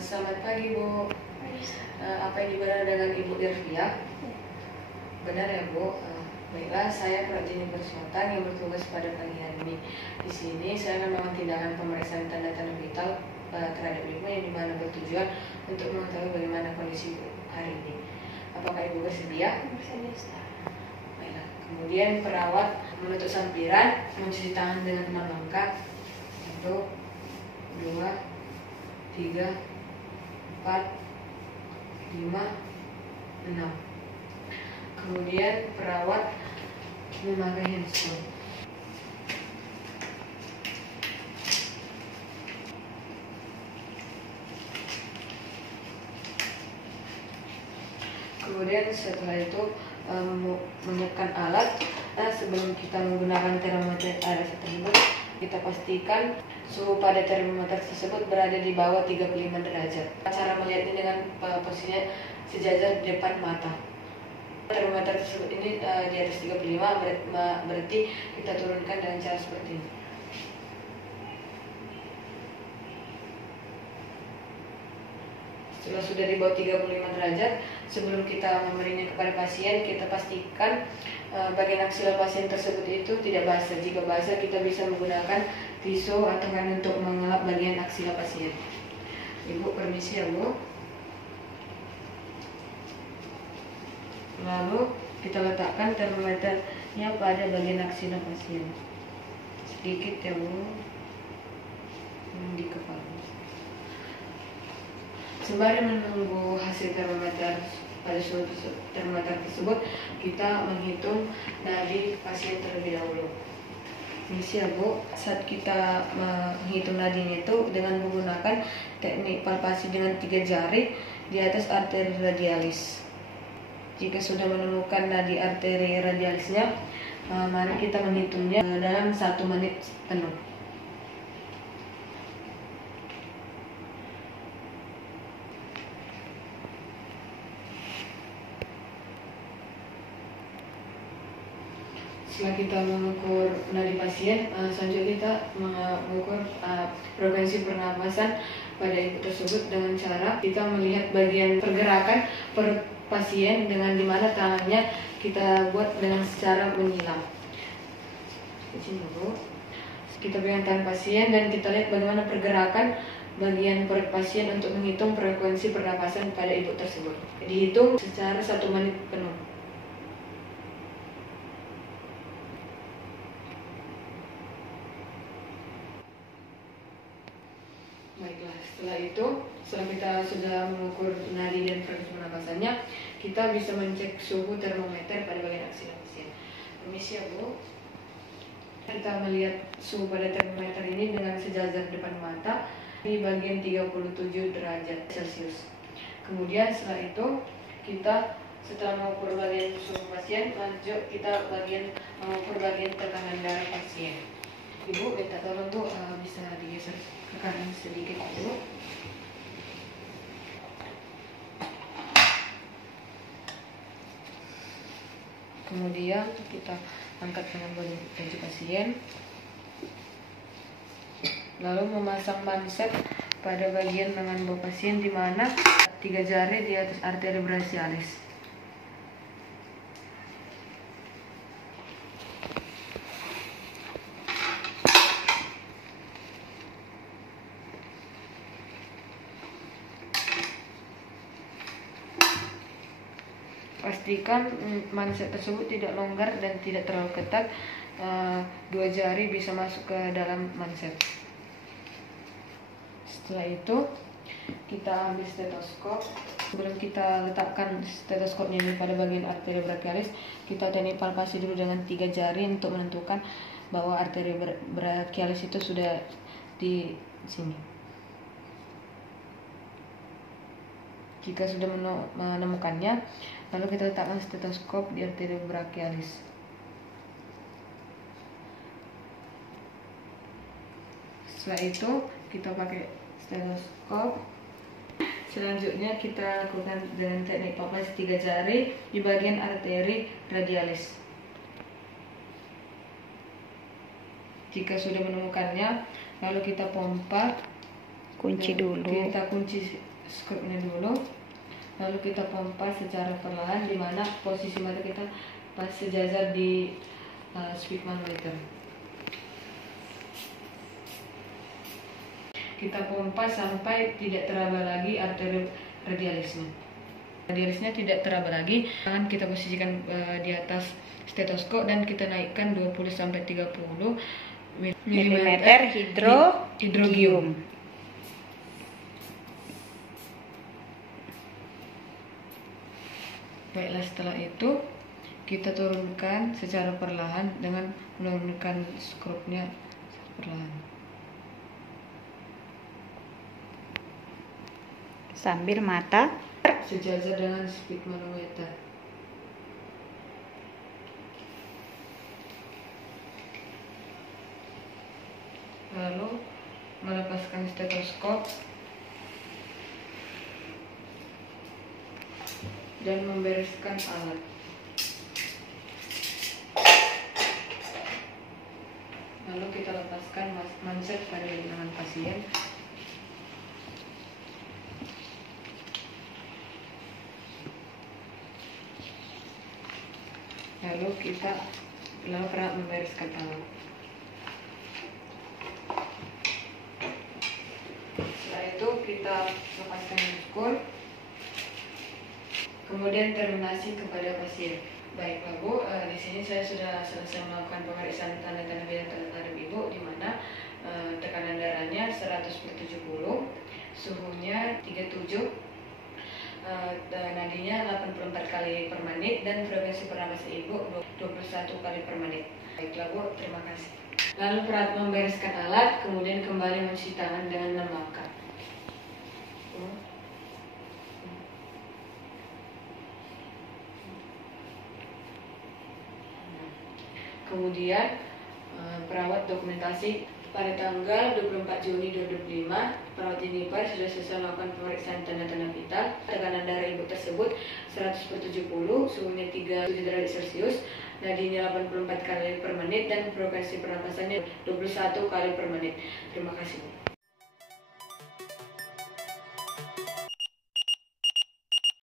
Selamat pagi Bu. Apa yang dibenar dengan Ibu Irvia? Benar ya Bu. Baiklah, saya Prajini Persmatan yang bertugas pada pagi hari ini. Di sini saya akan melakukan tindakan pemeriksaan tanda-tanda vital terhadap Ibu yang dimana bertujuan untuk mengetahui bagaimana kondisi Ibu hari ini. Apakah Ibu bersedia? Bersedia. Baiklah. Kemudian perawat menutup sampiran, mencuci tangan dengan 6 langkah. 1, 2, 3, 4, 5, 6. Kemudian perawat memakai handphone. Kemudian setelah itu menyiapkan alat. Sebelum kita menggunakan termometer tersebut, kita pastikan suhu pada termometer tersebut berada di bawah 35 derajat. Cara melihatnya dengan posisinya sejajar di depan mata. Termometer tersebut ini di atas 35 berarti kita turunkan dengan cara seperti ini. Setelah sudah di bawah 35 derajat, sebelum kita memberinya kepada pasien, kita pastikan bagian aksial pasien tersebut itu tidak basah. Jika basah, kita bisa menggunakan tisu atau kan untuk mengelap bagian aksial pasien. Ibu permisi ya Bu. Lalu kita letakkan termometernya pada bagian aksial pasien. Sedikit ya Bu, di kepala. Sembari menunggu hasil termometer pada suhu termometer tersebut, kita menghitung nadi pasien terlebih dahulu. Misi ya Bu, saat kita menghitung nadinya itu dengan menggunakan teknik palpasi dengan 3 jari di atas arteri radialis. Jika sudah menemukan nadi arteri radialisnya, mari kita menghitungnya dalam 1 menit penuh. Setelah kita mengukur nadi pasien, selanjutnya kita mengukur frekuensi pernapasan pada ibu tersebut dengan cara kita melihat bagian pergerakan pasien dengan dimana tangannya kita buat dengan secara menyilang. Di sini Bu, kita pegang tangan pasien dan kita lihat bagaimana pergerakan bagian perut pasien untuk menghitung frekuensi pernapasan pada ibu tersebut. Dihitung secara 1 menit penuh. Baiklah, setelah kita sudah mengukur nadi dan frekuensi pernapasannya, kita bisa mencek suhu termometer pada bagian aksial pasien. Permisi ya Bu. Kita melihat suhu pada termometer ini dengan sejajar depan mata di bagian 37 derajat Celcius. Kemudian setelah itu setelah mengukur bagian suhu pasien, lanjut kita mengukur bagian tekanan darah pasien. Ibu minta tolong Bu, bisa digeser ke kanan sedikit dulu. Kemudian kita angkat dengan baju pasien, lalu memasang manset pada bagian lengan bawah pasien di mana 3 jari di atas arteri brachialis. Pastikan manset tersebut tidak longgar dan tidak terlalu ketat. 2 jari bisa masuk ke dalam manset. Setelah itu kita ambil stetoskop. Sebelum kita letakkan stetoskopnya ini pada bagian arteri brachialis, kita teknik palpasi dulu dengan 3 jari untuk menentukan bahwa arteri brachialis itu sudah di sini. Jika sudah menemukannya, lalu kita letakkan stetoskop di arteri brachialis. Setelah itu kita pakai stetoskop. Selanjutnya kita lakukan dengan teknik palpasi 3 jari di bagian arteri radialis. Jika sudah menemukannya, lalu kita pompa Kunci dulu. Kita kunci skrupnya dulu. Lalu kita pompa secara perlahan, di mana posisi mata kita pas sejajar di speed manometer. Kita pompa sampai tidak teraba lagi arteri radialisnya. Radialisnya tidak teraba lagi. Tangan kita posisikan di atas stetoskop dan kita naikkan 20-30 mm hidrogium. Baiklah, setelah itu kita turunkan secara perlahan dengan menurunkan skrupnya perlahan. Sambil mata sejajar dengan speed manometer. Lalu melepaskan stetoskop dan membereskan alat. Lalu kita lepaskan manset pada lengan pasien. Lalu kita pelan-pelan membereskan alat. Setelah itu kita lepaskan skor. Kemudian terminasi kepada pasien. Baiklah Bu, di sini saya sudah selesai melakukan pemeriksaan tanda-tanda vital terhadap Ibu, di mana tekanan darahnya 100/70, suhunya 37, nadinya 84 kali per menit, dan frekuensi pernapasan Ibu 21 kali per menit. Baiklah Bu, terima kasih. Lalu perawat membereskan alat, kemudian kembali mencuci tangan dengan 6 langkah. Kemudian perawat dokumentasi pada tanggal 24 Juni 2005, perawat Jennifer sudah selesai melakukan pemeriksaan tanda-tanda vital. Tekanan darah Ibu tersebut 100/70, suhunya 37 derajat Celcius, nadinya 84 kali per menit, dan frekuensi pernapasannya 21 kali per menit. Terima kasih.